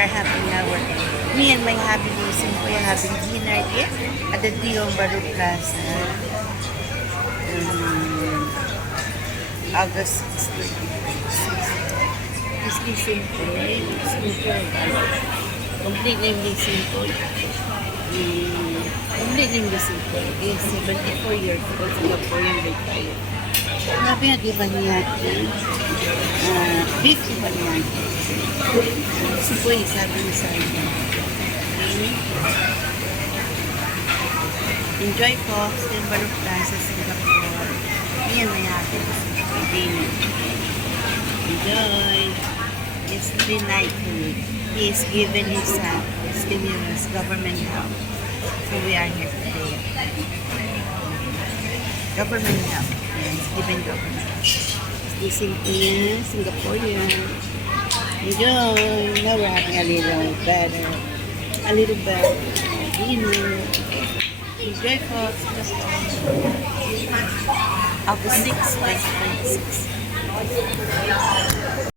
we're having me and my hubby Lucy, we are having dinner here at the Tiong Bahru Plaza. August 6th. This is simple. Completely simple. Completely simple. Is 74 years old Singaporean retired. Grabe nga, di ba niya? 50 ba niya? Si Boy, sabi niya sa akin. Enjoy po. Still Bahru Plaza, Singapore. Yan na natin. Enjoy. It's really nice food. He is giving his stimulus, government help. So we are here today. Government help. Yes, giving government help. Ising ko yan, Singaporean. Enjoy. Now we're having a little better dinner. Enjoy po. August 6, 2026.